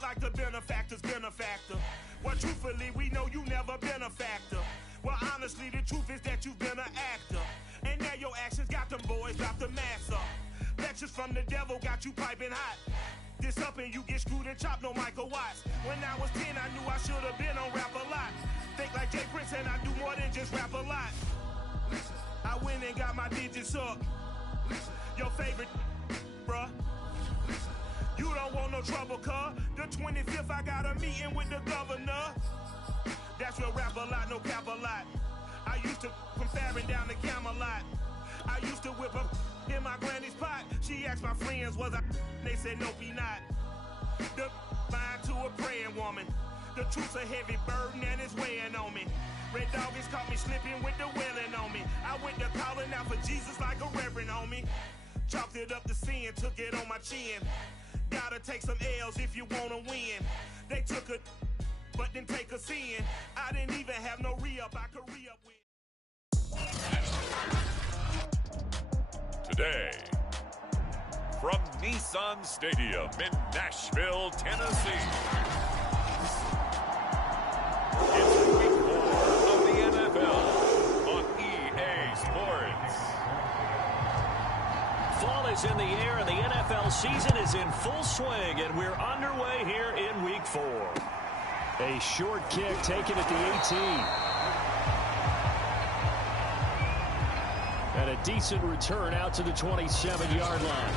it like the benefactor's benefactor. Well, truthfully, we know you never been a factor. Well, honestly, the truth is that you've been an actor. And now your actions got them boys drop the mask up. Lectures from the devil got you piping hot. This up and you get screwed and chopped, no Michael Watts. When I was 10, I knew I should have been on Rap a Lot. Think like Jay Prince and I do more than just rap a lot. I went and got my digits up. Your favorite, bruh. You don't want no trouble, cuz. The 25th, I got a meeting with the governor. That's real rap a lot, no cap a lot. I used to from Farron down to Camelot. I used to whip up in my granny's pot. She asked my friends, was I? They said, nope, he not. The line to a praying woman. The truth's a heavy burden and it's weighing on me. Red Doggies caught me slipping with the wailing on me. I went to calling out for Jesus like a reverend on me. Chalked it up to sin, took it on my chin. Gotta take some L's if you wanna win. They took a, but didn't take a sin. I didn't even have no re-up I could re-up with. Today, from Nissan Stadium in Nashville, Tennessee, it's Week 4 of the NFL on EA Sports. Fall is in the air and the NFL season is in full swing, and we're underway here in Week 4. A short kick taken at the 18. And a decent return out to the 27-yard line.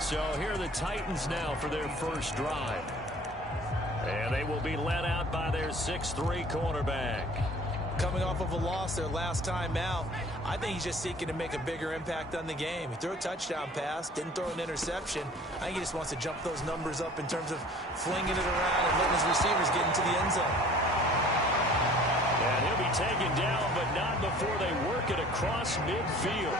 So here are the Titans now for their first drive. And they will be led out by their 6'3" quarterback. Coming off of a loss their last time out, I think he's just seeking to make a bigger impact on the game. He threw a touchdown pass, didn't throw an interception. I think he just wants to jump those numbers up in terms of flinging it around and letting his receivers get into the end zone. And he'll be taken down, but not before they work it across midfield.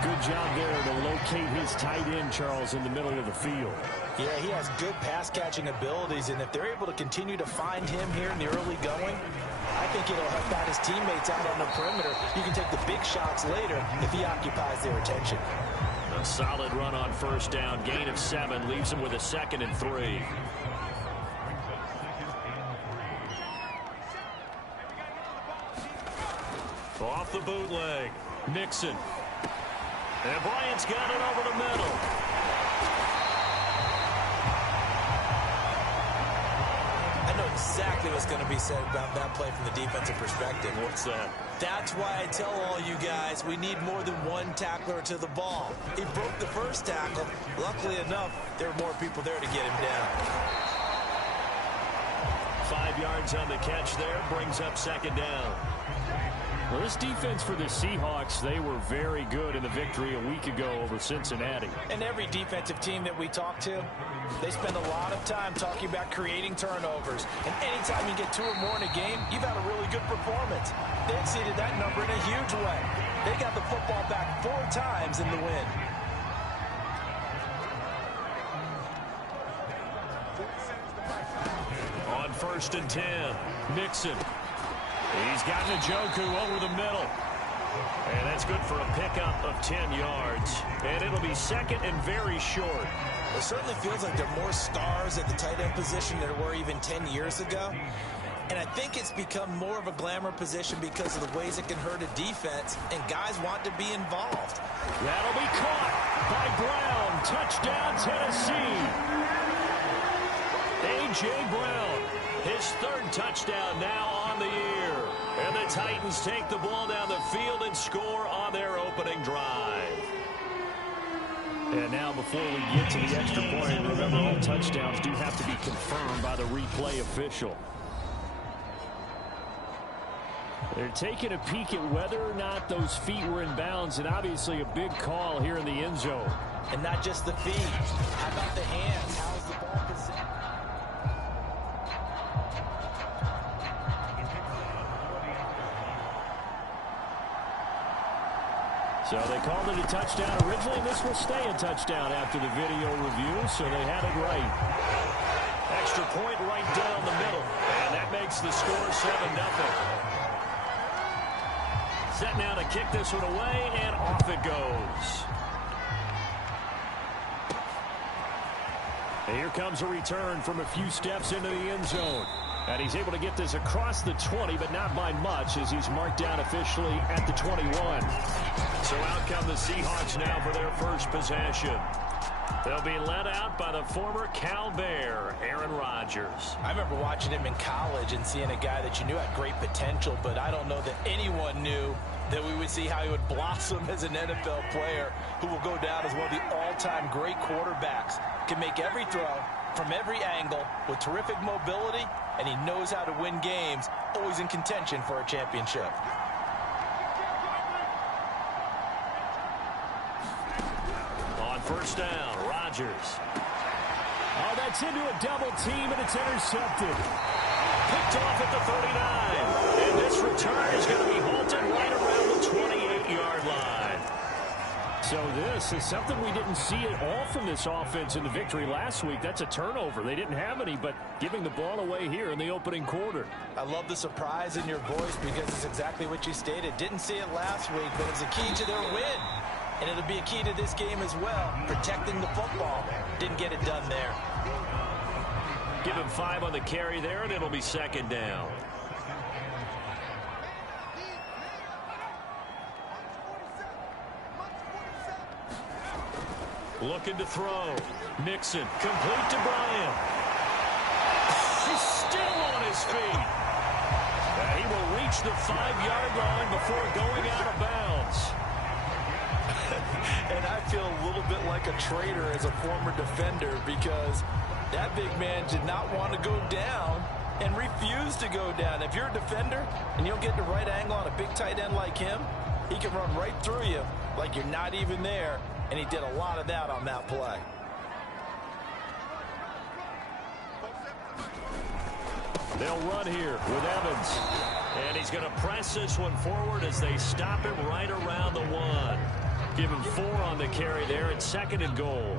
Good job there to locate his tight end, Charles, in the middle of the field. Yeah, he has good pass-catching abilities, and if they're able to continue to find him here in the early going, I think it'll help out his teammates out on the perimeter. You can take the big shots later if he occupies their attention. A solid run on first down, gain of 7, leaves him with a 2nd and 3. Off the bootleg, Nixon. And Bryant's got it over the middle. I know exactly what's going to be said about that play from the defensive perspective. What's that? That's why I tell all you guys we need more than one tackler to the ball. He broke the first tackle. Luckily enough, there were more people there to get him down. 5 yards on the catch there, brings up 2nd down. Well, this defense for the Seahawks, they were very good in the victory a week ago over Cincinnati. And every defensive team that we talk to, they spend a lot of time talking about creating turnovers. And anytime you get 2 or more in a game, you've had a really good performance. They exceeded that number in a huge way. They got the football back 4 times in the win. On 1st and 10, Nixon. He's got Njoku over the middle. And that's good for a pickup of 10 yards. And it'll be 2nd and very short. It certainly feels like there are more stars at the tight end position than there were even 10 years ago. And I think it's become more of a glamour position because of the ways it can hurt a defense, and guys want to be involved. That'll be caught by Brown. Touchdown, Tennessee. A.J. Brown, his 3rd touchdown now on the year. And the Titans take the ball down the field and score on their opening drive. And now before we get to the extra point, remember all touchdowns do have to be confirmed by the replay official. They're taking a peek at whether or not those feet were in bounds, and obviously a big call here in the end zone. And not just the feet. How about the hands? How is the ball positioned? So they called it a touchdown originally. This will stay a touchdown after the video review, so they had it right. Extra point right down the middle, and that makes the score 7-0. Set now to kick this one away, and off it goes. And here comes a return from a few steps into the end zone. And he's able to get this across the 20, but not by much, as he's marked down officially at the 21. So out come the Seahawks now for their first possession. They'll be led out by the former Cal Bear, Aaron Rodgers. I remember watching him in college and seeing a guy that you knew had great potential, but I don't know that anyone knew that we would see how he would blossom as an NFL player who will go down as one of the all-time great quarterbacks. Can make every throw from every angle with terrific mobility, and he knows how to win games, always in contention for a championship. On first down, Rodgers. Oh, that's into a double team, and it's intercepted. Picked off at the 39. And this return is going to be halted right around the 28-yard line. So this is something we didn't see at all from this offense in the victory last week. That's a turnover. They didn't have any, but giving the ball away here in the opening quarter. I love the surprise in your voice because it's exactly what you stated. Didn't see it last week, but it's a key to their win. And it'll be a key to this game as well, protecting the football. Didn't get it done there. Give him 5 on the carry there, and it'll be second down. Looking to throw. Mixon, complete to Bryant. He's still on his feet. And he will reach the 5-yard line before going out of bounds. And I feel a little bit like a traitor as a former defender because that big man did not want to go down and refused to go down. If you're a defender and you don't get the right angle on a big tight end like him, he can run right through you like you're not even there, and he did a lot of that on that play. They'll run here with Evans. And he's going to press this one forward as they stop him right around the 1. Give him 4 on the carry there. It's second and goal.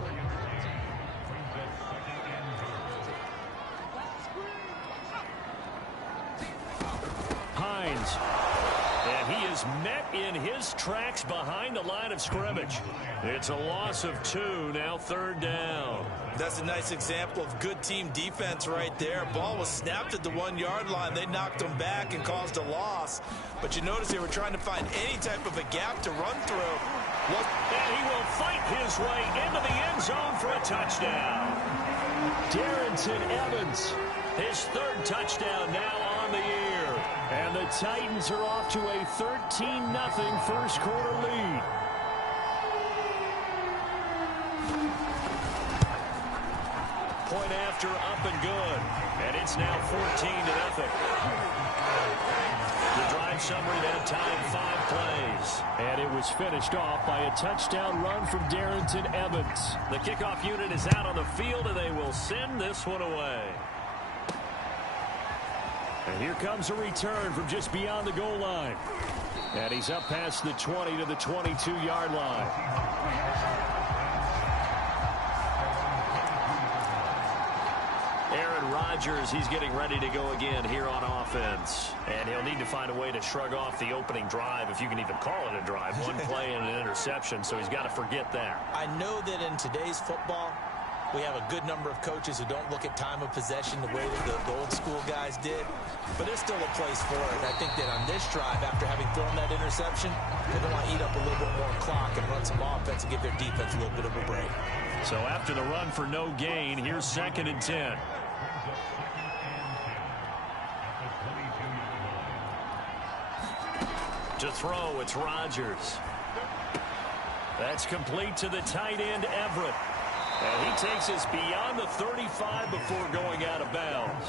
Hines. And he is met in his tracks behind the line of scrimmage. It's a loss of 2, now third down. That's a nice example of good team defense right there. Ball was snapped at the 1-yard line. They knocked him back and caused a loss. But you notice they were trying to find any type of a gap to run through. And he will fight his way into the end zone for a touchdown. Darrington Evans, his 3rd touchdown now on the year. And the Titans are off to a 13-0 first quarter lead. Point after up and good. And it's now 14-0. The drive summary that time 5 plays. And it was finished off by a touchdown run from Darrington Evans. The kickoff unit is out on the field, and they will send this one away. And here comes a return from just beyond the goal line. And he's up past the 20 to the 22-yard line. Aaron Rodgers, he's getting ready to go again here on offense. And he'll need to find a way to shrug off the opening drive, if you can even call it a drive. 1 play and an interception, so he's got to forget that. I know that in today's football, we have a good number of coaches who don't look at time of possession the way that the old school guys did. But there's still a place for it. And I think that on this drive, after having thrown that interception, they're going to want to eat up a little bit more clock and run some offense and give their defense a little bit of a break. So after the run for no gain, here's 2nd and 10. To throw, it's Rodgers. That's complete to the tight end, Everett. And he takes us beyond the 35 before going out of bounds.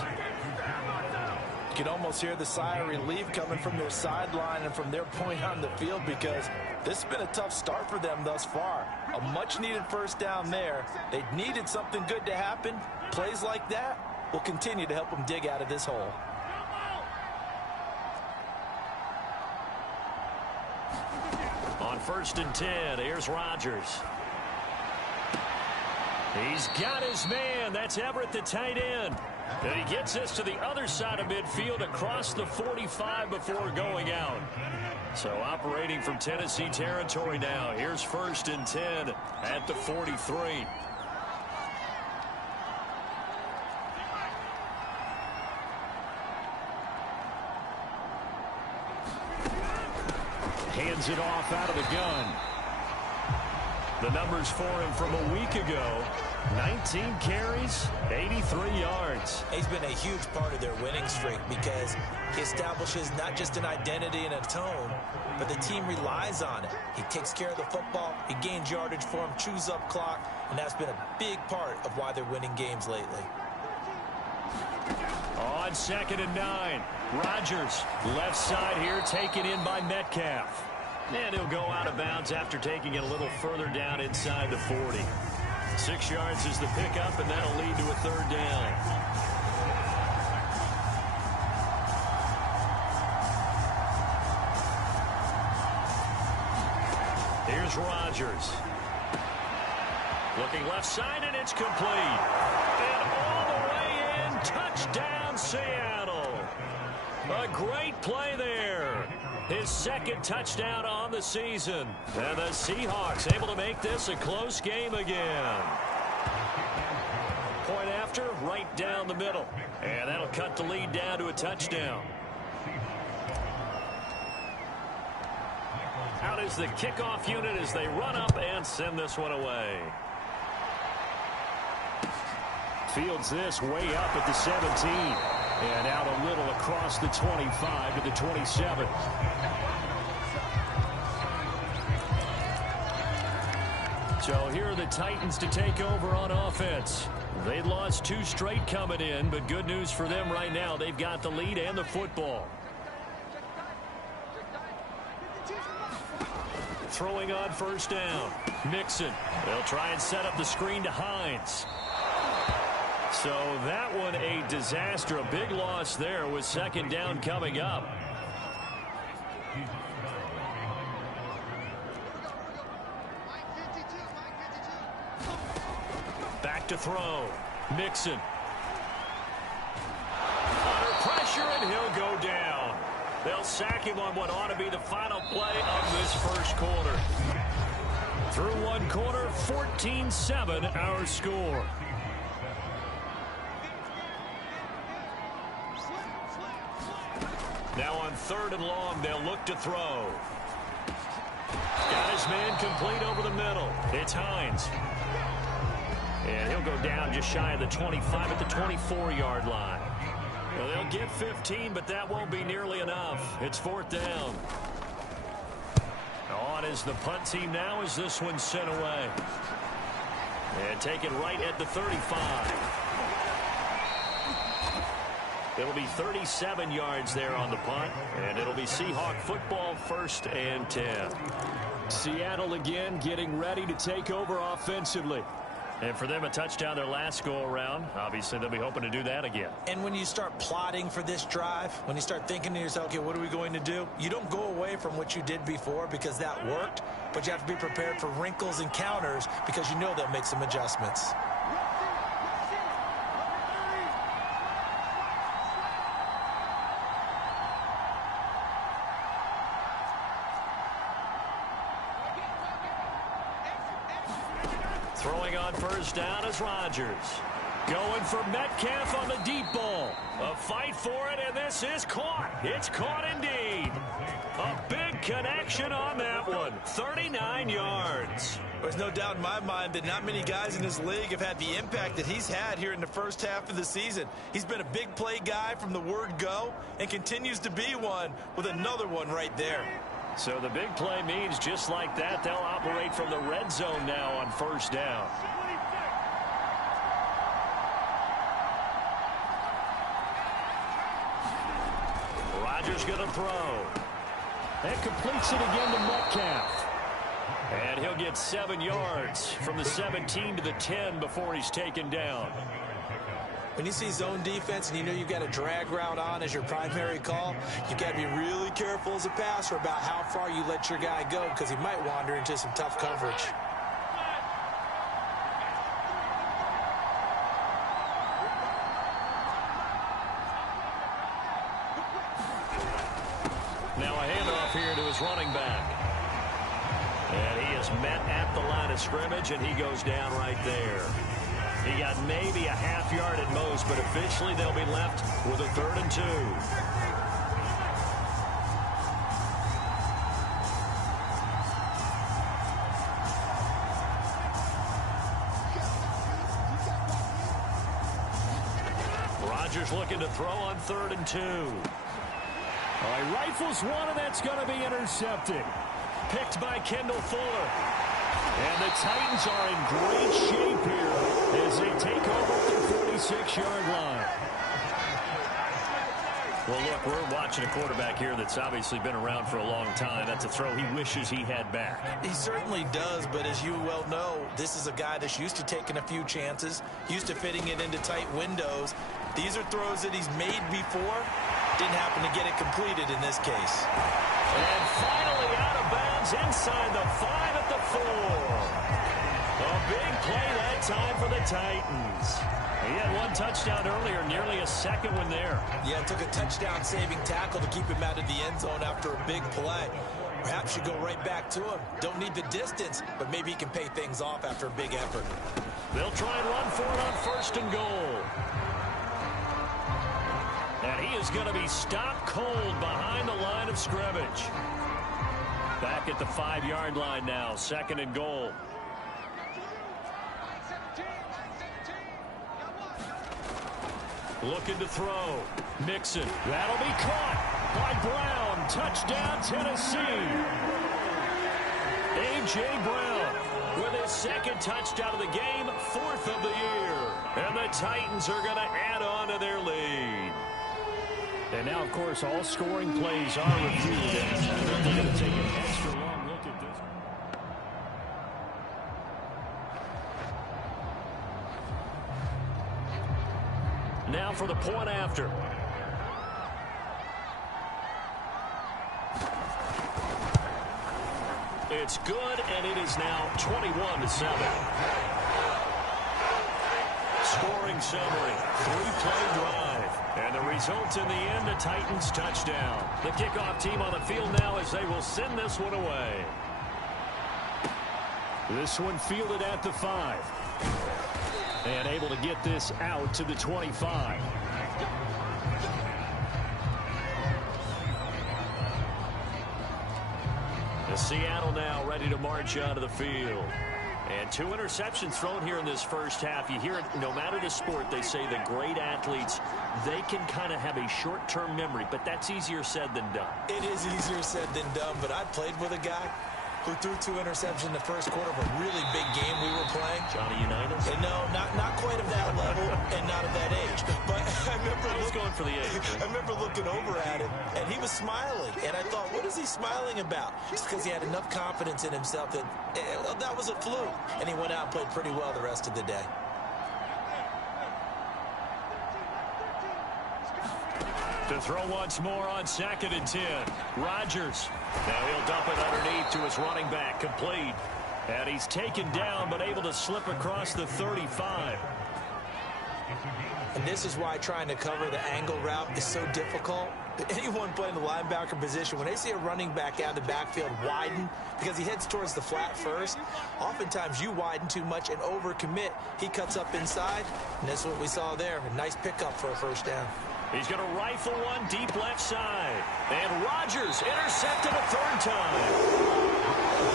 You can almost hear the sigh of relief coming from their sideline and from their point on the field because this has been a tough start for them thus far. A much-needed first down there. They needed something good to happen. Plays like that will continue to help them dig out of this hole. On 1st and 10, here's Rodgers. He's got his man. That's Everett, the tight end. And he gets us to the other side of midfield across the 45 before going out. So operating from Tennessee territory now. Here's 1st and 10 at the 43. hands it off out of the gun. The numbers for him from a week ago: 19 carries, 83 yards. He's been a huge part of their winning streak because he establishes not just an identity and a tone, but the team relies on it. He takes care of the football, he gains yardage for him, chews up clock, and that's been a big part of why they're winning games lately. On 2nd and 9, Rodgers, left side here, taken in by Metcalf. And he'll go out of bounds after taking it a little further down inside the 40. 6 yards is the pickup, and that'll lead to a 3rd down. Here's Rodgers. Looking left side, and it's complete. And all the way in, touchdown Seattle. A great play there. His 2nd touchdown on the season. And the Seahawks able to make this a close game again. Point after, right down the middle. And that'll cut the lead down to a touchdown. Out is the kickoff unit as they run up and send this one away. Fields this way up at the 17. And out a little across the 25 to the 27. So here are the Titans to take over on offense. They'd lost 2 straight coming in, but good news for them right now. They've got the lead and the football. Throwing on 1st down. Mixon. They'll try and set up the screen to Hines. So that one a disaster. A big loss there with 2nd down coming up. Back to throw. Mixon. Under pressure, and he'll go down. They'll sack him on what ought to be the final play of this 1st quarter. Through 1 quarter, 14-7 our score. Now on 3rd and long, they'll look to throw. Got his man complete over the middle. It's Hines. And he'll go down just shy of the 25 at the 24-yard line. Well, they'll get 15, but that won't be nearly enough. It's 4th down. On is the punt team now as this one's sent away. And taken right at the 35. It'll be 37 yards there on the punt, and it'll be Seahawk football, 1st and 10. Seattle again getting ready to take over offensively. And for them, a touchdown their last go-around. Obviously, they'll be hoping to do that again. And when you start plotting for this drive, when you start thinking to yourself, okay, what are we going to do? You don't go away from what you did before because that worked, but you have to be prepared for wrinkles and counters because you know they'll make some adjustments. Throwing on 1st down is Rodgers. Going for Metcalf on the deep ball. A fight for it, and this is caught. It's caught indeed. A big connection on that one. 39 yards. There's no doubt in my mind that not many guys in this league have had the impact that he's had here in the 1st half of the season. He's been a big play guy from the word go and continues to be one with another one right there. So the big play means just like that, they'll operate from the red zone now on 1st down. Rodgers going to throw. And completes it again to Metcalf. And he'll get 7 yards from the 17 to the 10 before he's taken down. When you see zone defense and you know you've got a drag route on as your primary call, you've got to be really careful as a passer about how far you let your guy go because he might wander into some tough coverage. Now a handoff here to his running back. And he is met at the line of scrimmage, and he goes down right there. He got maybe a half yard at most, but officially they'll be left with a 3rd and 2. Rodgers looking to throw on 3rd and 2. He rifles one, and that's going to be intercepted. Picked by Kendall Fuller. And the Titans are in great shape here as they take over at the 46-yard line. Well, look, we're watching a quarterback here that's obviously been around for a long time. That's a throw he wishes he had back. He certainly does, but as you well know, this is a guy that's used to taking a few chances, used to fitting it into tight windows. These are throws that he's made before. Didn't happen to get it completed in this case. And finally out of bounds inside the 5 at the 4. A big play that time for the Titans. He had one touchdown earlier, nearly a second one there. Yeah, it took a touchdown-saving tackle to keep him out of the end zone after a big play. Perhaps you go right back to him. Don't need the distance, but maybe he can pay things off after a big effort. They'll try and run for it on 1st and goal. And he is going to be stopped cold behind the line of scrimmage. Back at the 5-yard line now, 2nd and goal. Looking to throw. Mixon. That'll be caught by Brown. Touchdown, Tennessee. A.J. Brown with his 2nd touchdown of the game, 4th of the year. And the Titans are going to add on to their lead. And now, of course, all scoring plays are reviewed. And they're going to take an extra long look at this. Now for the point after. It's good, and it is now 21-7. Scoring summary, 3-play drive. And the result in the end, a Titans touchdown. The kickoff team on the field now as they will send this one away. This one fielded at the 5. And able to get this out to the 25. The Seattle now ready to march onto the field. And 2 interceptions thrown here in this first half. You hear it, no matter the sport, they say the great athletes, they can kind of have a short-term memory, but that's easier said than done. It is easier said than done, but I played with a guy who threw 2 interceptions in the first quarter of a really big game we were playing. Johnny Unitas? And no, not quite of that level and not of that age. But I remember going for the age. I remember looking over at him, and he was smiling. And I thought, what is he smiling about? Just because he had enough confidence in himself that that was a fluke. And he went out and played pretty well the rest of the day. To throw once more on 2nd and 10. Rodgers. Now he'll dump it underneath to his running back. Complete. And he's taken down but able to slip across the 35. And this is why trying to cover the angle route is so difficult. Anyone playing the linebacker position, when they see a running back out of the backfield widen because he heads towards the flat first, oftentimes you widen too much and overcommit. He cuts up inside, and that's what we saw there. A nice pickup for a first down. He's going to rifle one deep left side. And Rodgers intercepted a 3rd time.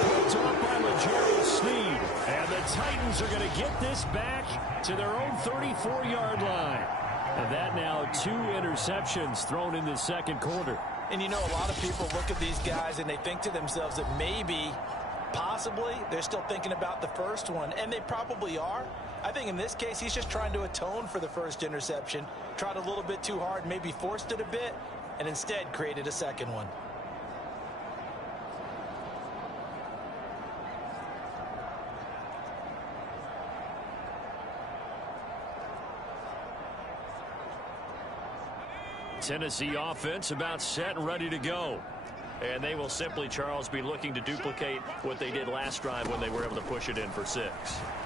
Picked off by L'Jarius Sneed. And the Titans are going to get this back to their own 34-yard line. And that now 2 interceptions thrown in the 2nd quarter. And you know, a lot of people look at these guys and they think to themselves that maybe, possibly, they're still thinking about the first one. And they probably are. I think in this case, he's just trying to atone for the first interception. Tried a little bit too hard, maybe forced it a bit, and instead created a 2nd one. Tennessee offense about set and ready to go. And they will simply, Charles, be looking to duplicate what they did last drive when they were able to push it in for 6.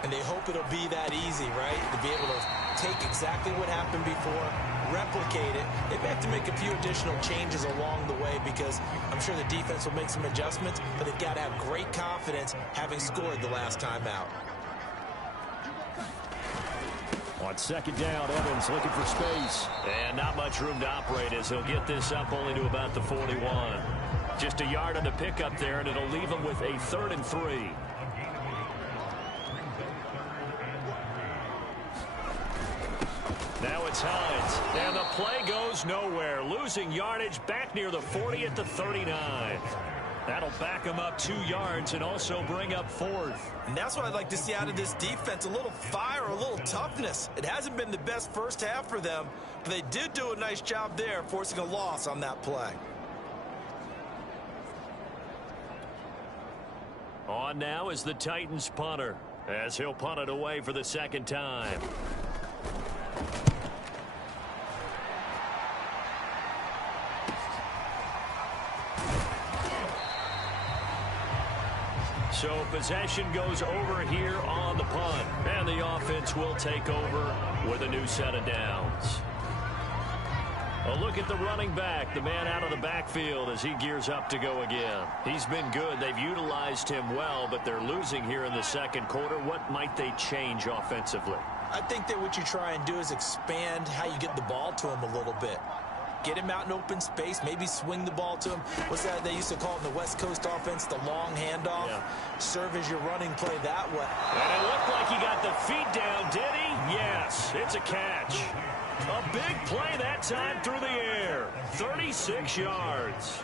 And they hope it'll be that easy, right? To be able to take exactly what happened before, replicate it. They may have to make a few additional changes along the way because I'm sure the defense will make some adjustments, but they've got to have great confidence having scored the last time out. On 2nd down, Evans looking for space. And not much room to operate as he'll get this up only to about the 41. Just a yard on the pickup there, and it'll leave him with a 3rd and 3. Now it's Hines, and the play goes nowhere, losing yardage back near the 40 at the 39. That'll back them up 2 yards and also bring up 4th. And that's what I'd like to see out of this defense, a little fire, a little toughness. It hasn't been the best first half for them, but they did do a nice job there, forcing a loss on that play. On now is the Titans punter, as he'll punt it away for the second time. So possession goes over here on the punt, and the offense will take over with a new set of downs. A look at the running back, the man out of the backfield as he gears up to go again. He's been good. They've utilized him well, but they're losing here in the second quarter. What might they change offensively? I think that what you try and do is expand how you get the ball to him a little bit. Get him out in open space, maybe swing the ball to him. What's that they used to call in the West Coast offense, the long handoff? Yeah. Serve as your running play that way. And it looked like he got the feet down, did he? Yes, it's a catch. A big play that time through the air. 36 yards.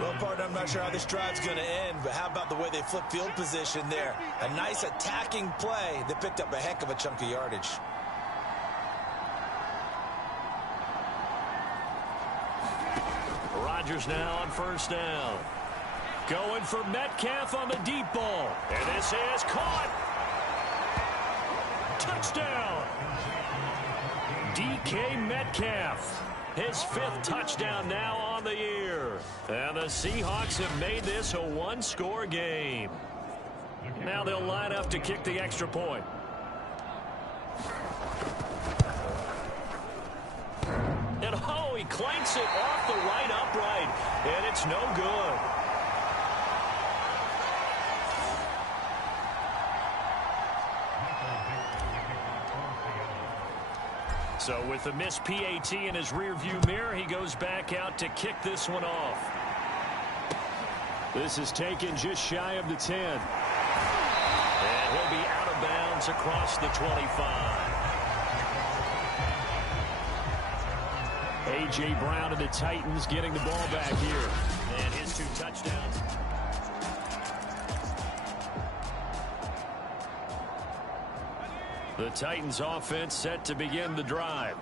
Well, partner, I'm not sure how this drive's going to end, but how about the way they flip field position there? A nice attacking play that picked up a heck of a chunk of yardage. Rodgers now on first down. Going for Metcalf on the deep ball. And this is caught. Touchdown. DK Metcalf. His 5th touchdown now on the year. And the Seahawks have made this a 1-score game. Now they'll line up to kick the extra point. And oh, he clanks it off the right upright. And it's no good. So with the missed PAT in his rearview mirror, he goes back out to kick this one off. This is taken just shy of the 10. And he'll be out of bounds across the 25. A.J. Brown and the Titans getting the ball back here. And his 2 touchdowns. The Titans offense set to begin the drive.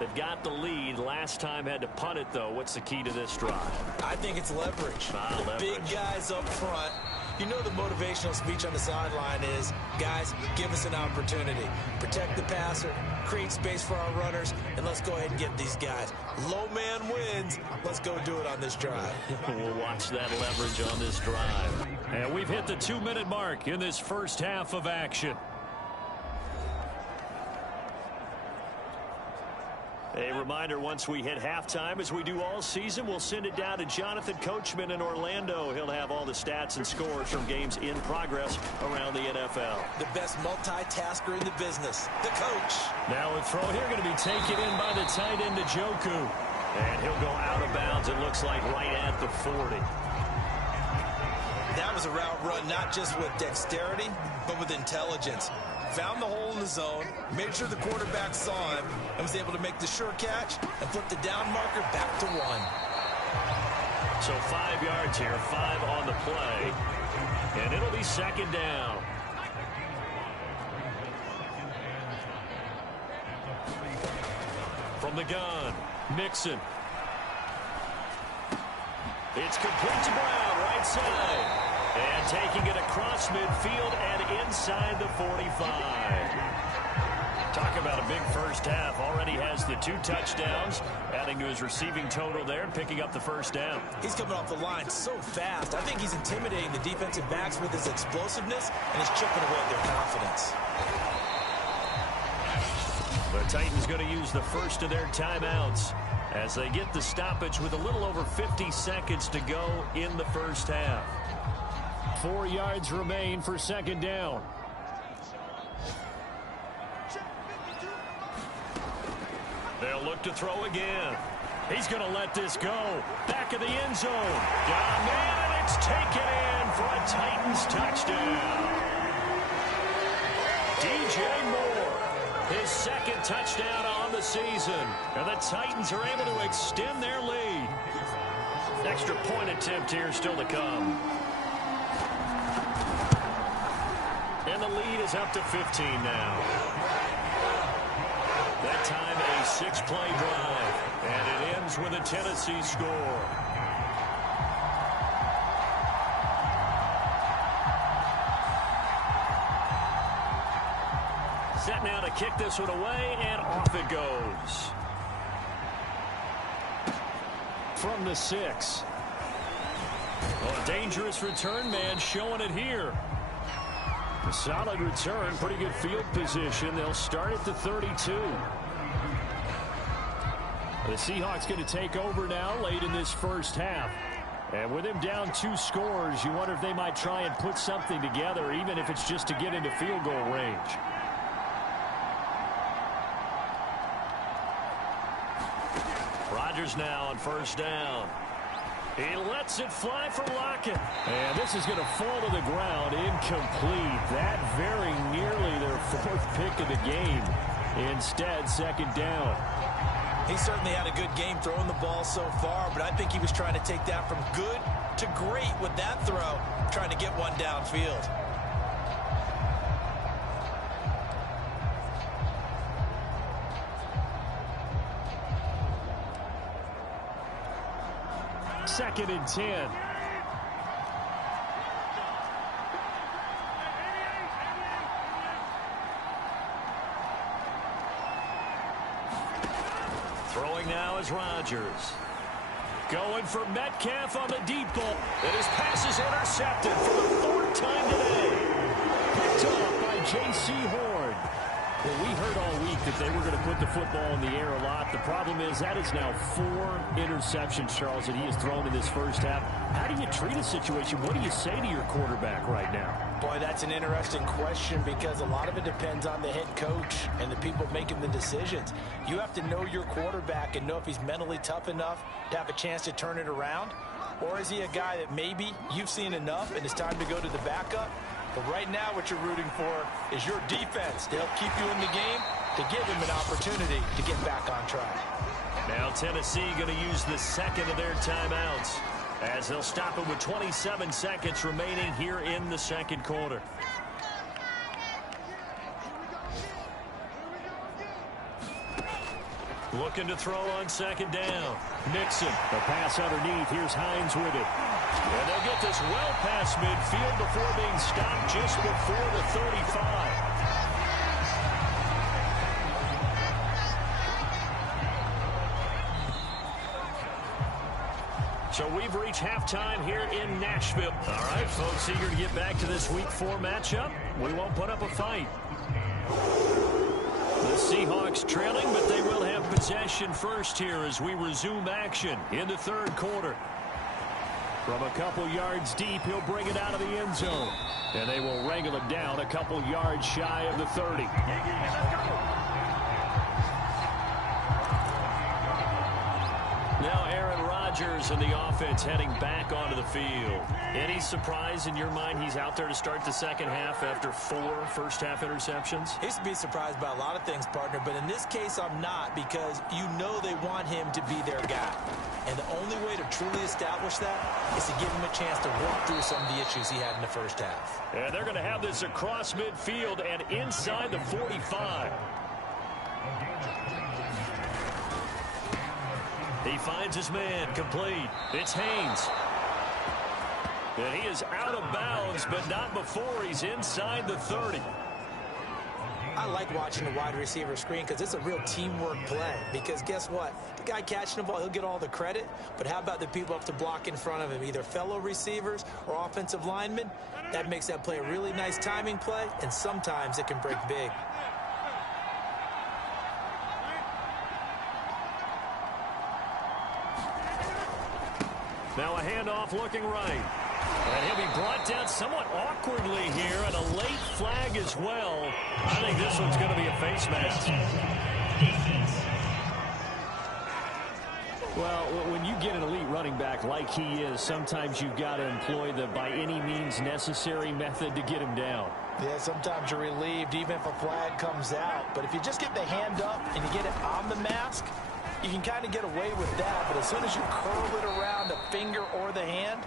They've got the lead. Last time had to punt it, though. What's the key to this drive? I think it's leverage. Leverage. Big guys up front. You know the motivational speech on the sideline is, guys, give us an opportunity. Protect the passer, create space for our runners, and let's go ahead and get these guys. Low man wins. Let's go do it on this drive. We'll watch that leverage on this drive. And we've hit the 2-minute mark in this first half of action. A reminder, once we hit halftime, as we do all season, we'll send it down to Jonathan Coachman in Orlando. He'll have all the stats and scores from games in progress around the NFL. The best multitasker in the business, the coach. Now a throw here going to be taken in by the tight end, Njoku. And he'll go out of bounds, it looks like, right at the 40. That was a route run not just with dexterity, but with intelligence. Found the hole in the zone, made sure the quarterback saw him, and was able to make the sure catch and flip the down marker back to 1. So 5 yards here, 5 on the play, and it'll be second down. From the gun, Mixon. It's complete to Brown, right side. And taking it across midfield and inside the 45. Talk about a big first half. Already has the 2 touchdowns, adding to his receiving total there and picking up the first down. He's coming off the line so fast. I think he's intimidating the defensive backs with his explosiveness, and he's chipping away at their confidence. The Titans going to use the first of their timeouts as they get the stoppage with a little over 50 seconds to go in the first half. 4 yards remain for second down. They'll look to throw again. He's going to let this go. Back of the end zone. Got a man, and it's taken in for a Titans touchdown. DJ Moore. His second touchdown on the season. And the Titans are able to extend their lead. Extra point attempt here still to come. And the lead is up to 15 now. That time a 6-play drive. And it ends with a Tennessee score. Set now to kick this one away, and off it goes. From the 6. Oh, a dangerous return man showing it here. A solid return, pretty good field position. They'll start at the 32. The Seahawks going to take over now late in this first half. And with him down 2 scores, you wonder if they might try and put something together, even if it's just to get into field goal range. Rodgers now on first down. He lets it fly for Lockett. And this is going to fall to the ground, incomplete. That very nearly their 4th pick of the game. Instead, second down. He certainly had a good game throwing the ball so far, but I think he was trying to take that from good to great with that throw, trying to get one downfield. Second and 10. Throwing now is Rodgers. Going for Metcalf on the deep ball. And his pass is intercepted for the 4th time today. Picked off by J.C. Horn. Well, we heard all week that they were going to put the football in the air a lot. The problem is that is now 4 interceptions, Charles, that he has thrown in this first half. How do you treat a situation? What do you say to your quarterback right now? Boy, that's an interesting question because a lot of it depends on the head coach and the people making the decisions. You have to know your quarterback and know if he's mentally tough enough to have a chance to turn it around. Or is he a guy that maybe you've seen enough and it's time to go to the backup? But right now what you're rooting for is your defense to help keep you in the game, to give him an opportunity to get back on track. Now Tennessee going to use the second of their timeouts as they'll stop it with 27 seconds remaining here in the second quarter. Looking to throw on second down. Nixon, the pass underneath. Here's Hines with it. And they'll get this well past midfield before being stopped just before the 35. So we've reached halftime here in Nashville. All right, folks, eager to get back to this Week 4 matchup. We won't put up a fight. The Seahawks trailing, but they will have possession first here as we resume action in the third quarter. From a couple yards deep, he'll bring it out of the end zone. And they will wrangle him down a couple yards shy of the 30. Now Aaron Rodgers and the offense heading back onto the field. Any surprise in your mind he's out there to start the second half after 4 first-half interceptions? Used to be surprised by a lot of things, partner, but in this case I'm not, because you know they want him to be their guy. And the only way to truly establish that is to give him a chance to work through some of the issues he had in the first half. And they're going to have this across midfield and inside the 45. He finds his man, complete. It's Haynes. And he is out of bounds, but not before he's inside the 30. I like watching the wide receiver screen because it's a real teamwork play. Because guess what? The guy catching the ball, he'll get all the credit. But how about the people up to block in front of him, either fellow receivers or offensive linemen? That makes that play a really nice timing play, and sometimes it can break big. Now a handoff looking right. And he'll be brought down somewhat awkwardly here, and a late flag as well. I think this one's going to be a face mask. Well, when you get an elite running back like he is, sometimes you've got to employ the by any means necessary method to get him down. Yeah, sometimes you're relieved even if a flag comes out. But if you just get the hand up and you get it on the mask, you can kind of get away with that. But as soon as you curl it around the finger or the hand,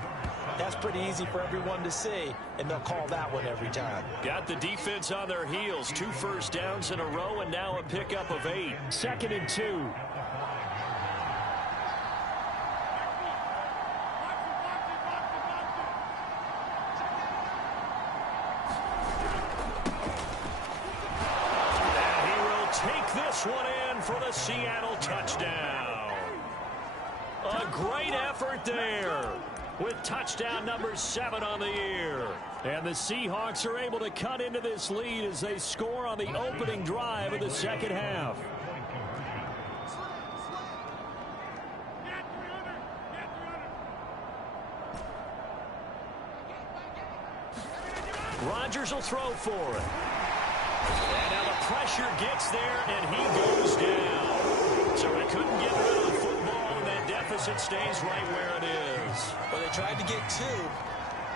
that's pretty easy for everyone to see, and they'll call that one every time. Got the defense on their heels. 2 first downs in a row, and now a pickup of 8. 2nd and 2. This one in for the Seattle touchdown. A great effort there with touchdown number 7 on the year. And the Seahawks are able to cut into this lead as they score on the opening drive of the second half. Rodgers will throw for it. And now the pressure gets there, and he goes down. So they couldn't get rid of the football, and that deficit stays right where it is. Well, they tried to get 2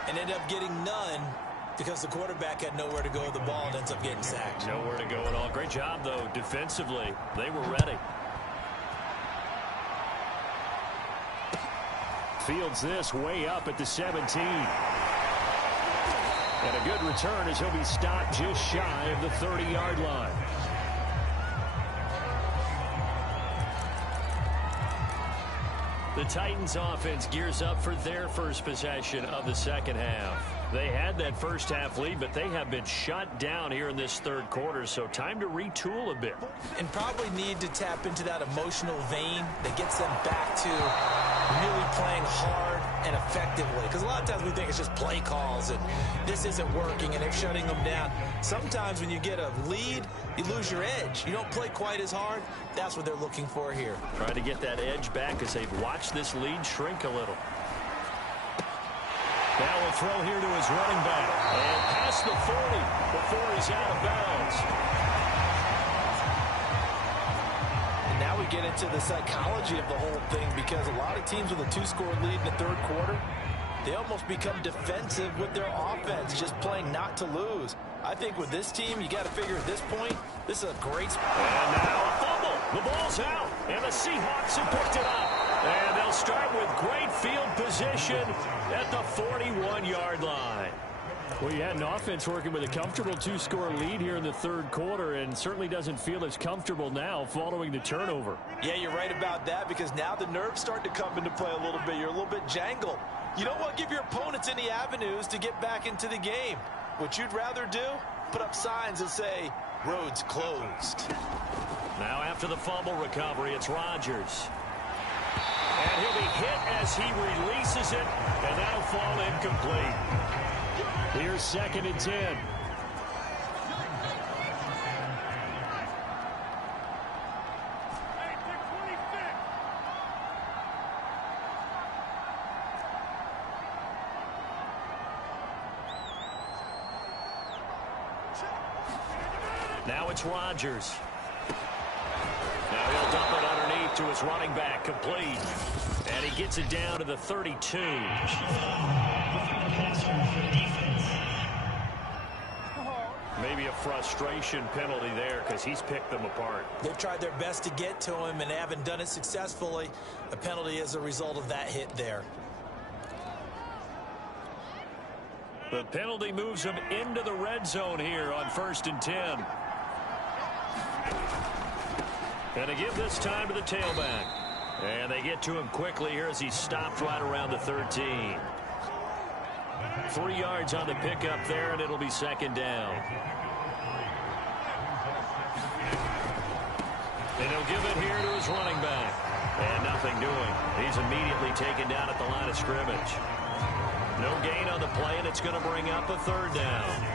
and ended up getting none because the quarterback had nowhere to go with the ball and ends up getting sacked. Nowhere to go at all. Great job, though, defensively. They were ready. Fields this way up at the 17. And a good return as he'll be stopped just shy of the 30-yard line. The Titans offense gears up for their first possession of the second half. They had that first half lead, but they have been shut down here in this third quarter, so time to retool a bit. And probably need to tap into that emotional vein that gets them back to really playing hard and effectively. Because a lot of times we think it's just play calls and this isn't working and they're shutting them down. Sometimes when you get a lead, you lose your edge. You don't play quite as hard. That's what they're looking for here. Trying to get that edge back as they've watched this lead shrink a little. Now we'll throw here to his running back. And past the 40 before he's out of bounds. And now we get into the psychology of the whole thing, because a lot of teams with a 2-score lead in the third quarter, they almost become defensive with their offense, just playing not to lose. I think with this team, you got to figure at this point, this is a great spot. And now a fumble. The ball's out, and the Seahawks have picked it up. And they'll start with great field position at the 41-yard line. Well, you had an offense working with a comfortable 2-score lead here in the third quarter, and certainly doesn't feel as comfortable now following the turnover. Yeah, you're right about that, because now the nerves start to come into play a little bit. You're a little bit jangled. You don't want to give your opponents any avenues to get back into the game. What you'd rather do, put up signs that say, roads closed. Now after the fumble recovery, it's Rodgers. And he'll be hit as he releases it, and that'll fall incomplete. Here's 2nd and 10. Now it's Rodgers. Now he'll dump it underneath to his running back, complete. And he gets it down to the 32. Maybe a frustration penalty there because he's picked them apart. They've tried their best to get to him and haven't done it successfully. A penalty as a result of that hit there. The penalty moves him into the red zone here on 1st and 10. And they give this time to the tailback. And they get to him quickly here as he stopped right around the 13. 3 yards on the pickup there, and it'll be 2nd down. And he'll give it here to his running back. And nothing doing. He's immediately taken down at the line of scrimmage. No gain on the play, and it's going to bring up a 3rd down.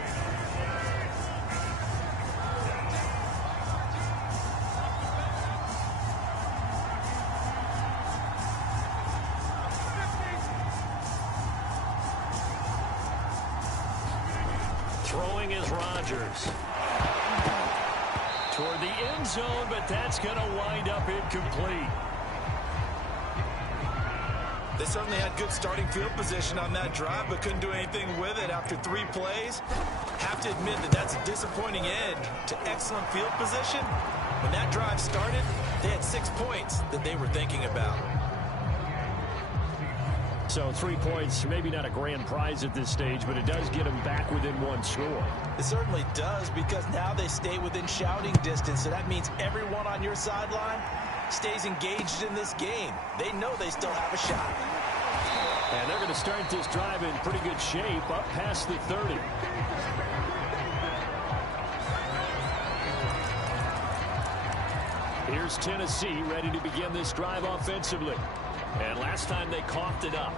Throwing is Rodgers. Toward the end zone, but that's going to wind up incomplete. They certainly had good starting field position on that drive, but couldn't do anything with it after 3 plays. Have to admit that that's a disappointing end to excellent field position. When that drive started, they had 6 points that they were thinking about. So 3 points, maybe not a grand prize at this stage, but it does get them back within 1 score. It certainly does, because now they stay within shouting distance, so that means everyone on your sideline stays engaged in this game. They know they still have a shot. And they're going to start this drive in pretty good shape, up past the 30. Here's Tennessee ready to begin this drive offensively. And last time they coughed it up,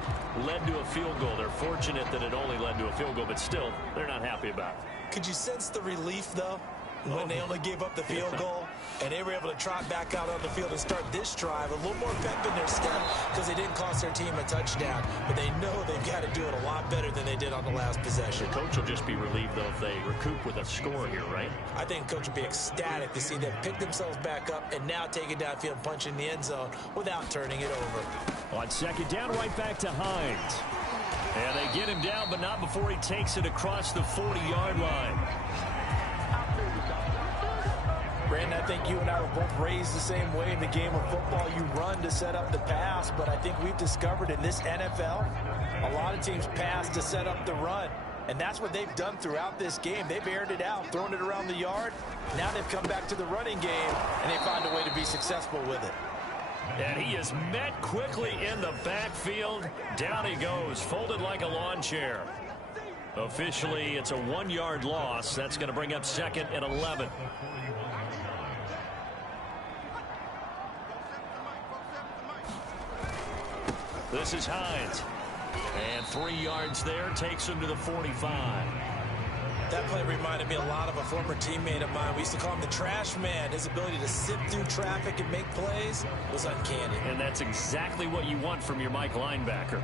led to a field goal. They're fortunate that it only led to a field goal, but still, they're not happy about it. Could you sense the relief, though, when they only gave up the field goal and they were able to trot back out on the field and start this drive a little more pep in their step because they didn't cost their team a touchdown, but they know they've got to do it a lot better than they did on the last possession. The coach will just be relieved, though, if they recoup with a score here, right? I think coach will be ecstatic to see them pick themselves back up and now take it downfield and punch in the end zone without turning it over. On second down, right back to Hines. And they get him down, but not before he takes it across the 40-yard line. Brandon, I think you and I were both raised the same way in the game of football. You run to set up the pass, but I think we've discovered in this NFL, a lot of teams pass to set up the run. And that's what they've done throughout this game. They've aired it out, thrown it around the yard. Now they've come back to the running game, and they find a way to be successful with it. And he is met quickly in the backfield. Down he goes, folded like a lawn chair. Officially, it's a 1-yard loss. That's going to bring up 2nd and 11. This is Hines. And 3 yards there, takes him to the 45. That play reminded me a lot of a former teammate of mine. We used to call him the trash man. His ability to sit through traffic and make plays was uncanny. And that's exactly what you want from your Mike linebacker.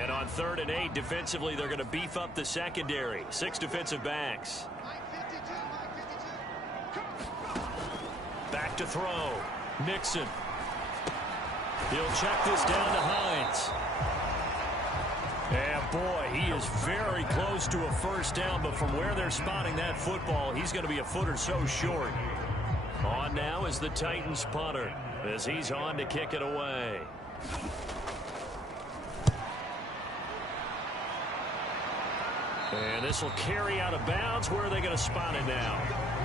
And on 3rd and 8, defensively, they're going to beef up the secondary. 6 defensive backs. Back to throw. Mixon. He'll check this down to Hines. And boy, he is very close to a first down, but from where they're spotting that football, he's going to be a foot or so short. On now is the Titans punter, as he's on to kick it away. And this will carry out of bounds. Where are they going to spot it now?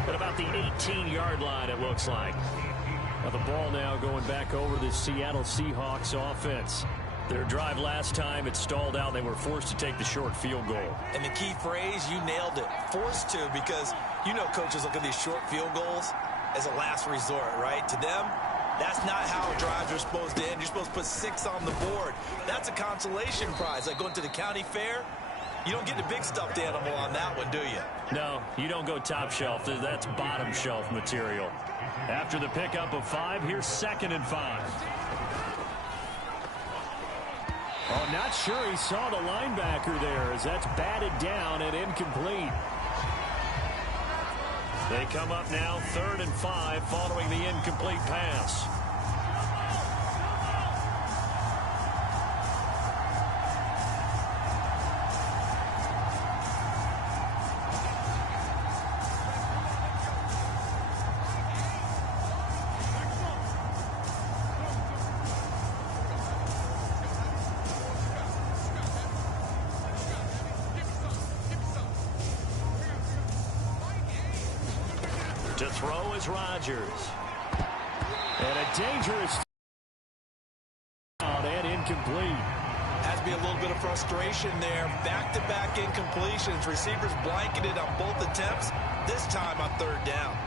At about the 18-yard line, it looks like. Now the ball now going back over the Seattle Seahawks offense. Their drive last time, it stalled out. They were forced to take the short field goal. And the key phrase, you nailed it. Forced to, because you know coaches look at these short field goals as a last resort, right? To them, that's not how drives are supposed to end. You're supposed to put 6 on the board. That's a consolation prize. Like going to the county fair, you don't get the big stuffed animal on that one, do you? No, you don't go top shelf. That's bottom shelf material. After the pickup of 5, here's 2nd and 5. Oh, not sure he saw the linebacker there, as that's batted down and incomplete. They come up now 3rd and 5 following the incomplete pass. To throw is Rodgers. And a dangerous out and incomplete. Has to be a little bit of frustration there. Back-to-back incompletions. Receivers blanketed on both attempts, this time on 3rd down.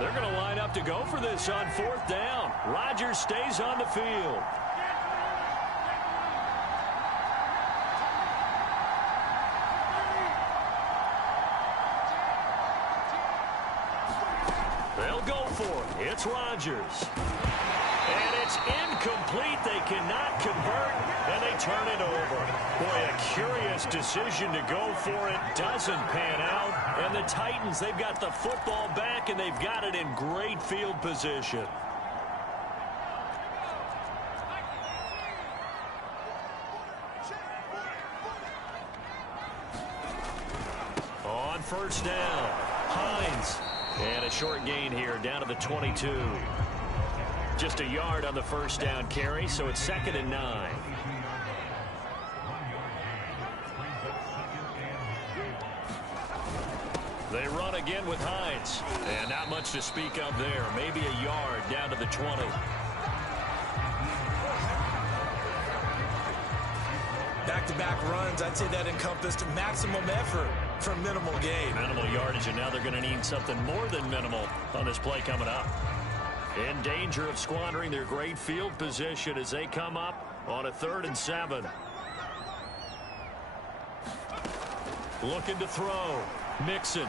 They're going to line up to go for this on 4th down. Rodgers stays on the field. They'll go for it. It's Rodgers. And it's incomplete. They cannot convert, and they turn it over. Boy, a curious decision to go for it. Doesn't pan out. And the Titans, they've got the football back, and they've got it in great field position. On first down, Hines. And a short gain here down to the 22. Just a yard on the first down carry, so it's 2nd and 9. They run again with Hines. And not much to speak of there. Maybe a yard down to the 20. Back-to-back runs, I'd say that encompassed maximum effort for minimal gain. Minimal yardage, and now they're going to need something more than minimal on this play coming up. In danger of squandering their great field position as they come up on a 3rd and 7. Looking to throw. Mixon.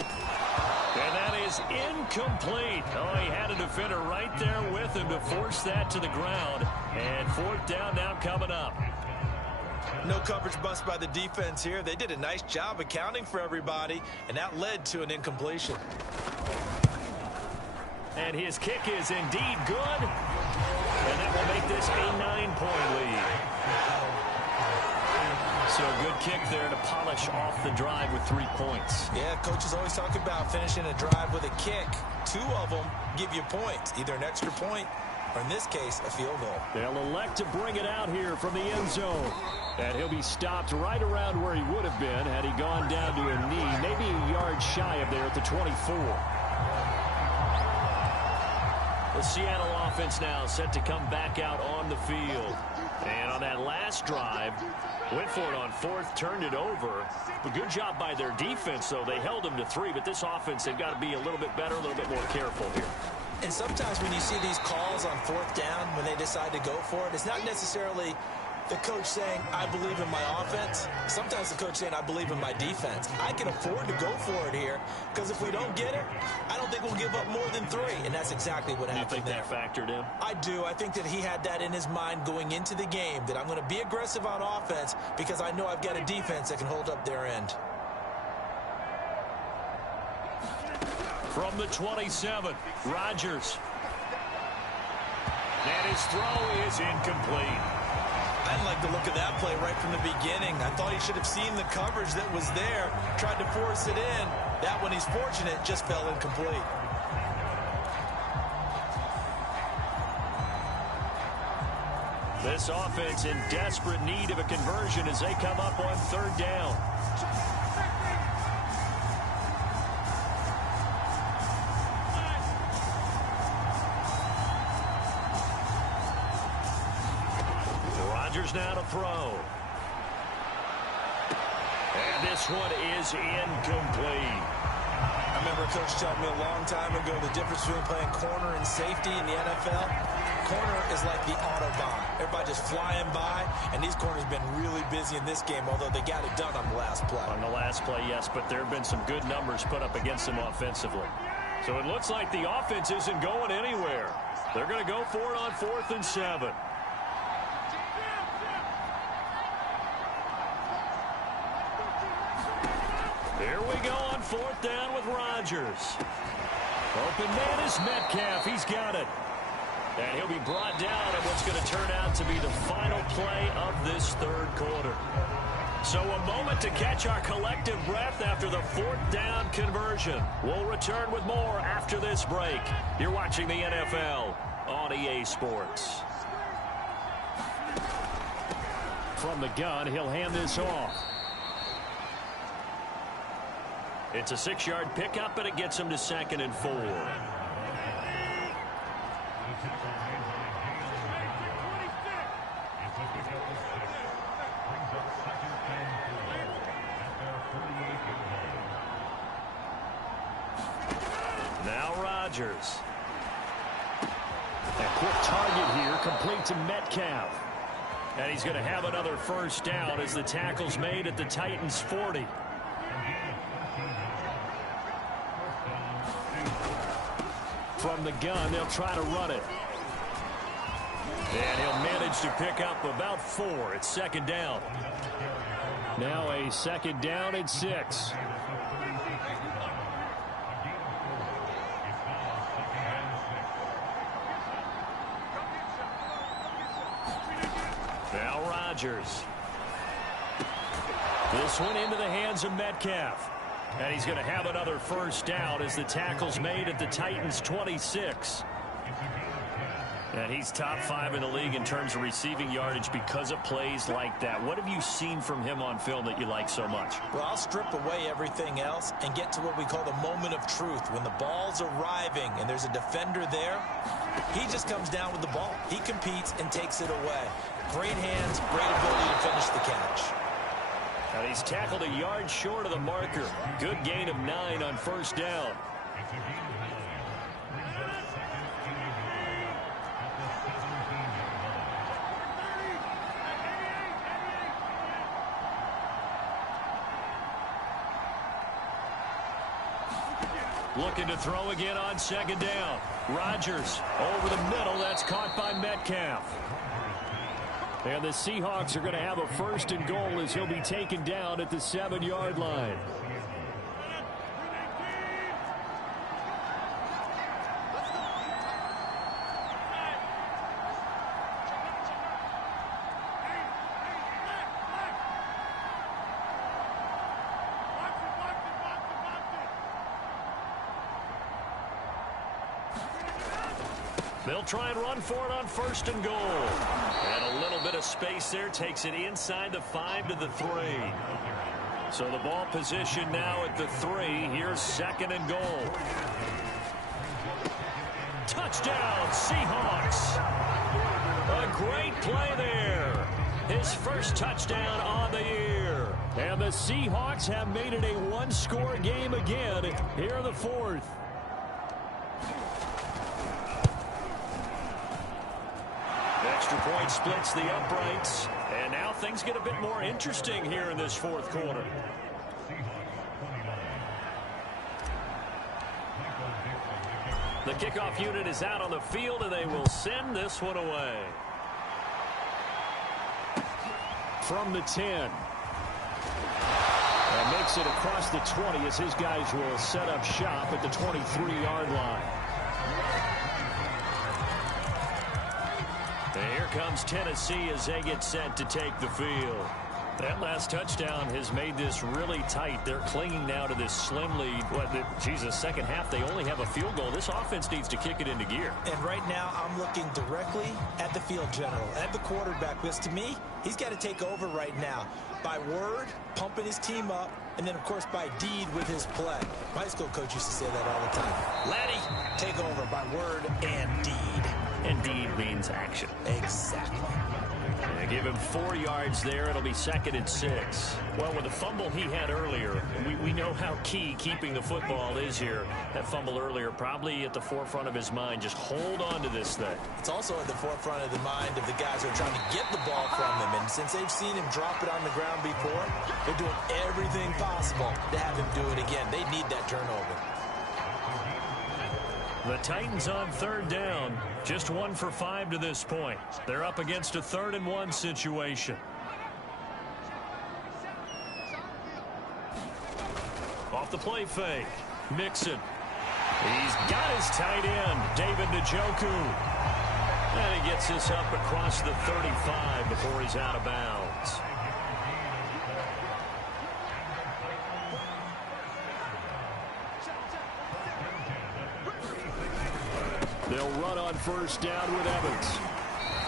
And that is incomplete. Oh, he had a defender right there with him to force that to the ground. And 4th down now coming up. No coverage bust by the defense here. They did a nice job accounting for everybody, and that led to an incompletion. And his kick is indeed good. And that will make this a 9-point lead. So a good kick there to polish off the drive with 3 points. Yeah, coaches always talk about finishing a drive with a kick. 2 of them give you points, either an extra point or, in this case, a field goal. They'll elect to bring it out here from the end zone. And he'll be stopped right around where he would have been had he gone down to a knee, maybe a yard shy of there at the 24. The Seattle offense now set to come back out on the field. And on that last drive, went for it on 4th, turned it over. A good job by their defense, though. They held them to 3, but this offense, they've got to be a little bit better, a little bit more careful here. And sometimes when you see these calls on 4th down, when they decide to go for it, it's not necessarily the coach saying, I believe in my offense. Sometimes the coach saying, I believe in my defense. I can afford to go for it here, because if we don't get it, I don't think we'll give up more than 3. And that's exactly what happened there. You think that factored in? I do. I think that he had that in his mind going into the game, that I'm going to be aggressive on offense because I know I've got a defense that can hold up their end. From the 27, Rodgers. And his throw is incomplete. I didn't like the look of that play right from the beginning. I thought he should have seen the coverage that was there, tried to force it in. That one, he's fortunate, just fell incomplete. This offense in desperate need of a conversion as they come up on 3rd down. Rodgers now to throw. And this one is incomplete. I remember a coach telling me a long time ago the difference between playing corner and safety in the NFL. Corner is like the Autobahn. Everybody just flying by, and these corners have been really busy in this game, although they got it done on the last play. On the last play, yes, but there have been some good numbers put up against them offensively. So it looks like the offense isn't going anywhere. They're going to go for it on 4th and 7. Here we go on 4th down with Rodgers. Open man is Metcalf. He's got it. And he'll be brought down at what's going to turn out to be the final play of this 3rd quarter. So a moment to catch our collective breath after the 4th down conversion. We'll return with more after this break. You're watching the NFL on EA Sports. From the gun, he'll hand this off. It's a 6-yard pickup, and it gets him to 2nd and 4. Now Rodgers. A quick target here, complete to Metcalf. And he's going to have another 1st down as the tackle's made at the Titans' 40. From the gun, they'll try to run it. And he'll manage to pick up about 4. It's second down. Now a second down and 6. Now Rodgers. This one into the hands of Metcalf. And he's going to have another first down as the tackle's made at the Titans' 26. And he's top 5 in the league in terms of receiving yardage because of plays like that. What have you seen from him on film that you like so much? Well, I'll strip away everything else and get to what we call the moment of truth. When the ball's arriving and there's a defender there, he just comes down with the ball. He competes and takes it away. Great hands, great ability to finish the catch. And he's tackled a yard short of the marker. Good gain of 9 on first down. Looking to throw again on second down. Rodgers over the middle. That's caught by Metcalf. And the Seahawks are going to have a first and goal as he'll be taken down at the 7-yard line. They'll try and run for it on first and goal. And a little bit of space there takes it inside the 5 to the 3. So the ball position now at the 3. Here's second and goal. Touchdown, Seahawks. A great play there. His first touchdown on the year. And the Seahawks have made it a one-score game again here in the 4th. Extra point splits the uprights. And now things get a bit more interesting here in this 4th quarter. The kickoff unit is out on the field, and they will send this one away. From the 10. And makes it across the 20 as his guys will set up shop at the 23-yard line. And here comes Tennessee as they get set to take the field. That last touchdown has made this really tight. They're clinging now to this slim lead. Second half, they only have a field goal. This offense needs to kick it into gear. And right now, I'm looking directly at the field general, at the quarterback, because to me, he's got to take over right now. By word, pumping his team up, and then, of course, by deed with his play. My high school coach used to say that all the time. Laddie, take over by word and deed. And deed means action. Exactly. And give him 4 yards there. It'll be second and 6. Well, with the fumble he had earlier, we know how key keeping the football is here. That fumble earlier probably at the forefront of his mind. Just hold on to this thing. It's also at the forefront of the mind of the guys who are trying to get the ball from him. And since they've seen him drop it on the ground before, they're doing everything possible to have him do it again. They need that turnover. The Titans on 3rd down. Just 1 for 5 to this point. They're up against a 3rd and 1 situation. Off the play fake. Mixon. He's got his tight end, David Njoku. And he gets this up across the 35 before he's out of bounds. They'll run on first down with Evans.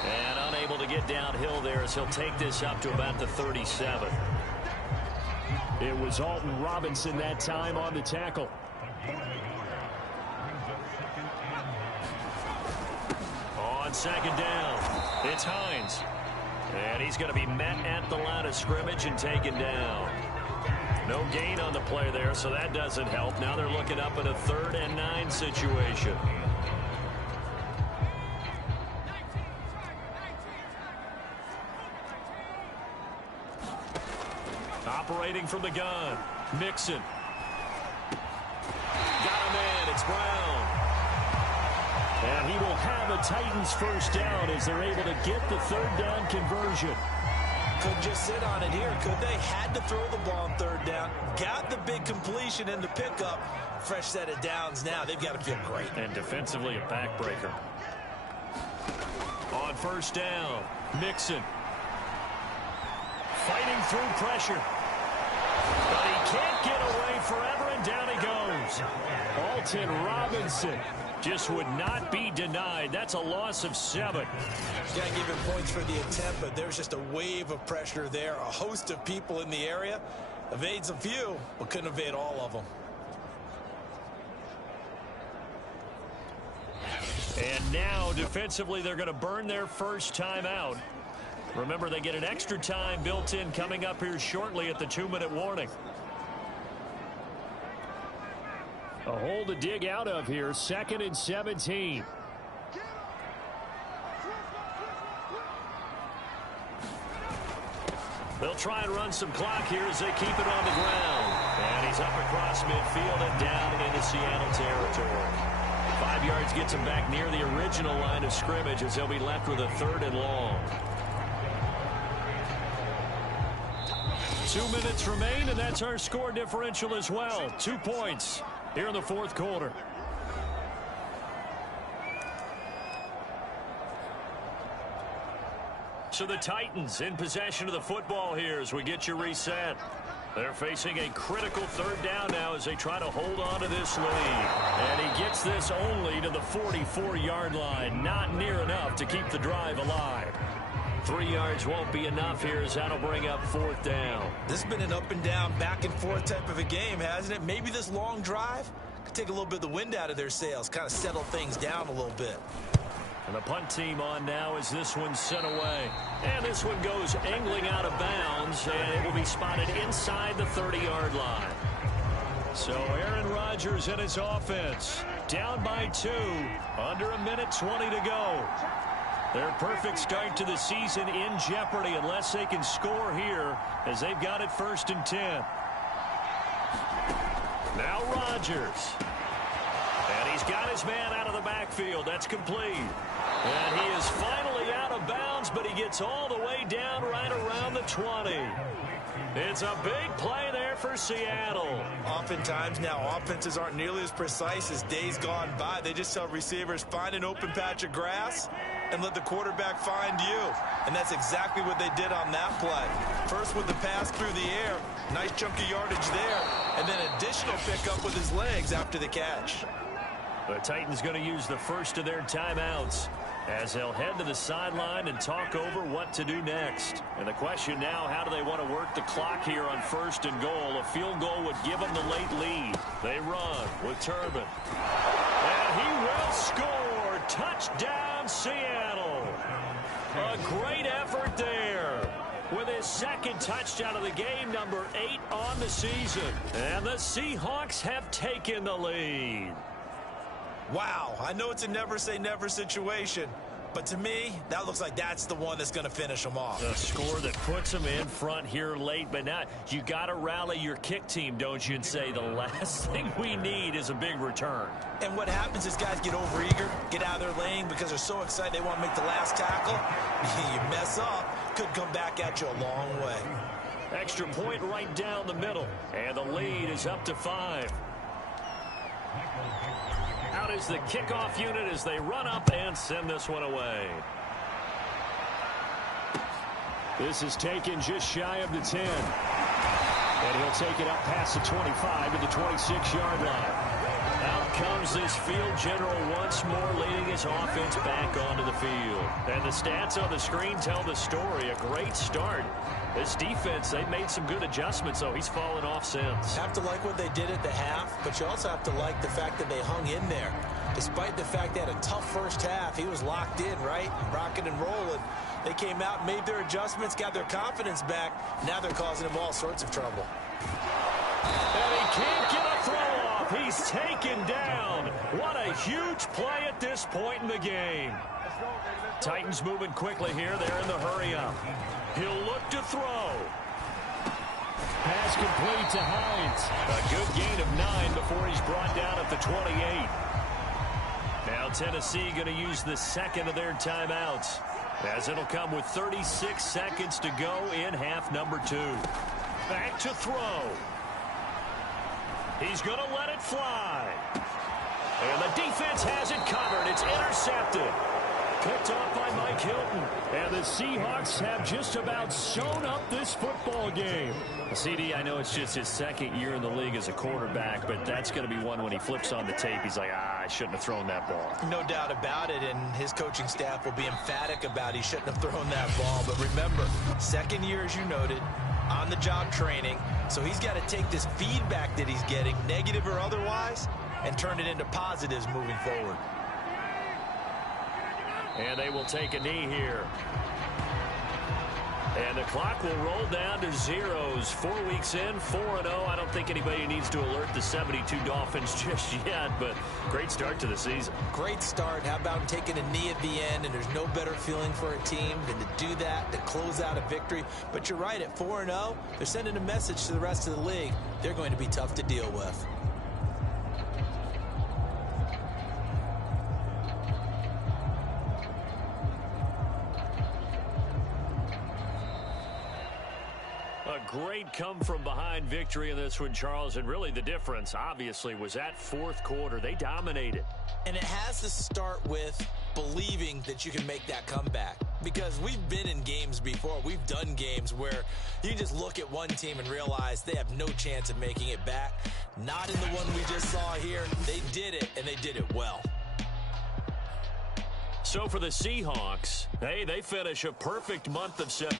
And unable to get downhill there as he'll take this up to about the 37. It was Alton Robinson that time on the tackle. On second down, it's Hines. And he's going to be met at the line of scrimmage and taken down. No gain on the play there, so that doesn't help. Now they're looking up at a 3rd and 9 situation. Operating from the gun. Mixon. Got him in. It's Brown. And he will have a Titans first down as they're able to get the third down conversion. Couldn't just sit on it here, could they? Had to throw the ball on third down. Got the big completion in the pickup. Fresh set of downs now. They've got to feel great. And defensively, a backbreaker. On first down, Mixon. Fighting through pressure. But he can't get away forever, and down he goes. Alton Robinson just would not be denied. That's a loss of 7. Got to give him points for the attempt, but there's just a wave of pressure there. A host of people in the area. Evades a few, but couldn't evade all of them. And now, defensively, they're going to burn their first time out. Remember, they get an extra time built in coming up here shortly at the 2-minute warning. A hole to dig out of here, 2nd and 17. They'll try and run some clock here as they keep it on the ground. And he's up across midfield and down into Seattle territory. 5 yards gets him back near the original line of scrimmage as they'll be left with a 3rd and long. 2 minutes remain, and that's our score differential as well. 2 points here in the 4th quarter. So the Titans in possession of the football here as we get you reset. They're facing a critical 3rd down now as they try to hold on to this lead. And he gets this only to the 44-yard line. Not near enough to keep the drive alive. 3 yards won't be enough here as that'll bring up 4th down. This has been an up and down, back and forth type of a game, hasn't it? Maybe this long drive could take a little bit of the wind out of their sails, kind of settle things down a little bit. And the punt team on now as this one's sent away. And this one goes angling out of bounds, and it will be spotted inside the 30-yard line. So Aaron Rodgers and his offense down by 2, under 1:20 to go. Their perfect start to the season in jeopardy unless they can score here as they've got it 1st and 10. Now Rodgers. And he's got his man out of the backfield. That's complete. And he is finally out of bounds, but he gets all the way down right around the 20. It's a big play there for Seattle. Oftentimes now offenses aren't nearly as precise as days gone by. They just tell receivers, find an open patch of grass and let the quarterback find you. And that's exactly what they did on that play. First with the pass through the air, nice chunky yardage there, and then additional pickup with his legs after the catch. The Titans going to use the first of their timeouts as they'll head to the sideline and talk over what to do next. And the question now, how do they want to work the clock here on 1st and goal? A field goal would give them the late lead. They run with Turbin. And he will score. Touchdown, Seattle. A great effort there with his 2nd touchdown of the game, number 8 on the season. And the Seahawks have taken the lead. Wow, I know it's a never say never situation, but to me, that looks like that's the one that's going to finish them off. A score that puts them in front here late, but now you got to rally your kick team, don't you, and say the last thing we need is a big return. And what happens is guys get overeager, get out of their lane because they're so excited they want to make the last tackle. You mess up, could come back at you a long way. Extra point right down the middle, and the lead is up to 5. Out is the kickoff unit as they run up and send this one away. This is taken just shy of the 10. And he'll take it up past the 25 to the 26-yard line. Out comes this field general once more, leading his offense back onto the field. And the stats on the screen tell the story. A great start. This defense, they've made some good adjustments, though. He's fallen off since. Have to like what they did at the half, but you also have to like the fact that they hung in there. Despite the fact they had a tough first half, he was locked in, right? Rocking and rolling. They came out, made their adjustments, got their confidence back. Now they're causing him all sorts of trouble. And he can't get a throw off. He's taken down. What a huge play at this point in the game. Titans moving quickly here. They're in the hurry-up. He'll look to throw. Pass complete to Hines. A good gain of 9 before he's brought down at the 28. Now Tennessee going to use the second of their timeouts, as it'll come with 36 seconds to go in half number 2. Back to throw. He's going to let it fly. And the defense has it covered. It's intercepted. Picked off by Mike Hilton. And the Seahawks have just about sewn up this football game. CD, I know it's just his second year in the league as a quarterback, but that's going to be one when he flips on the tape. He's like, I shouldn't have thrown that ball. No doubt about it, and his coaching staff will be emphatic about he shouldn't have thrown that ball. But remember, second year, as you noted, on-the-job training. So he's got to take this feedback that he's getting, negative or otherwise, and turn it into positives moving forward. And they will take a knee here. And the clock will roll down to zeros. 4 weeks in, 4-0. I don't think anybody needs to alert the 72 Dolphins just yet, but great start to the season. Great start. How about taking a knee at the end? And there's no better feeling for a team than to do that, to close out a victory. But you're right, at 4-0, they're sending a message to the rest of the league. They're going to be tough to deal with. Great come-from-behind victory in this one, Charles, and really the difference, obviously, was that fourth quarter. They dominated. And it has to start with believing that you can make that comeback, because we've been in games before. We've done games where you just look at one team and realize they have no chance of making it back. Not in the one we just saw here. They did it, and they did it well. So for the Seahawks, hey, they finish a perfect month of September.